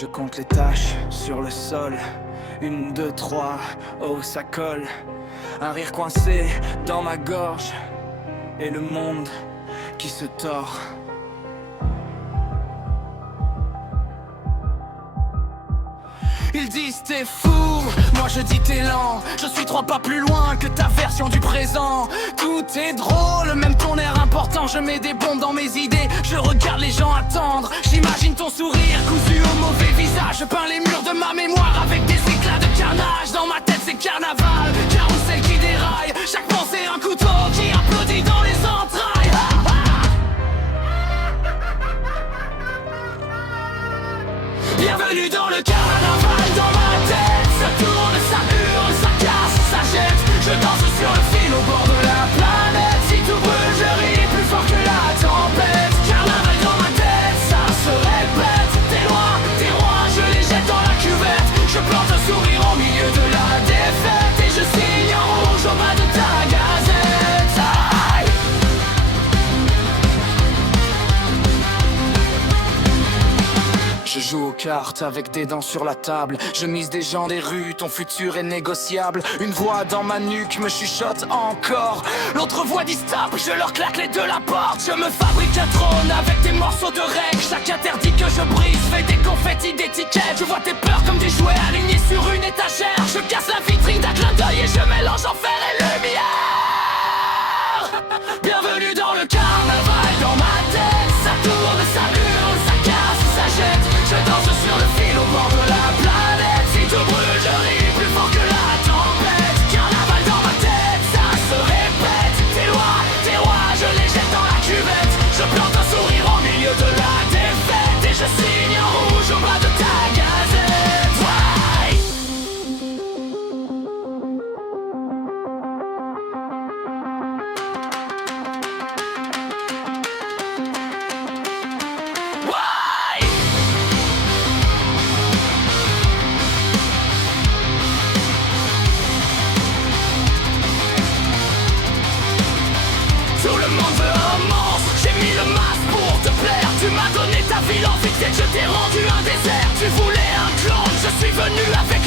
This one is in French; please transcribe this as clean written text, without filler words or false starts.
Je compte les taches sur le sol. 1, 2, 3, oh ça colle. Un rire coincé dans ma gorge. Et le monde qui se tord. Ils disent t'es fou, moi je dis t'es lent. Je suis 3 pas plus loin que ta version du présent. Tout est drôle, même ton air important. Je mets des bombes dans mes idées, je regarde les gens attendre. J'imagine ton sourire cousu au mauvais visage. Je peins les murs de ma mémoire avec des éclats de carnage. Dans ma tête c'est carnaval, carrousel qui déraille. Chaque pensée un couteau qui applaudit dans les entrailles. Bienvenue dans le carnaval, dans ma tête. Ça tourne, ça hurle, ça casse, ça jette. Je danse sur le fil au bord de la planète. Si tout brûle, je ris plus fort que la tempête. Carnaval dans ma tête, ça se répète. T'es loin, tes rois, je les jette dans la cuvette. Je plante un sourire au milieu de la défaite. Et je signe en rouge au bas de ta gazette. Aïe. Je joue aux cartes avec des dents sur la table. Je mise des gens des rues, ton futur est négociable. Une voix dans ma nuque me chuchote encore. L'autre voix dit stop, je leur claque les deux la porte. Je me fabrique un trône avec des morceaux de règles. Chaque interdit que je brise fait des confettis d'étiquettes. Je vois tes peurs comme des jouets alignés sur une étagère. Je casse la vitrine d'un clin d'œil et je mélange enfer et lumière. Bienvenue dans le carnaval, dans ma tête. Ça tourne, ça hurle, ça casse, ça jette. Je danse sur le fil au bord de la planète. Si tout brûle, je ris plus fort que la tempête. Carnaval dans ma tête, ça se répète. Tes lois, tes rois, je les jette dans la cuvette. Je plante un sourire au milieu de la défaite. Et je signe en rouge au bas de ta gazette. Ouais. Tout le monde veut un monstre, j'ai mis le masque pour te plaire. Tu m'as donné ta ville en fixette, je t'ai rendu un désert. Tu voulais un clone, je suis venu avec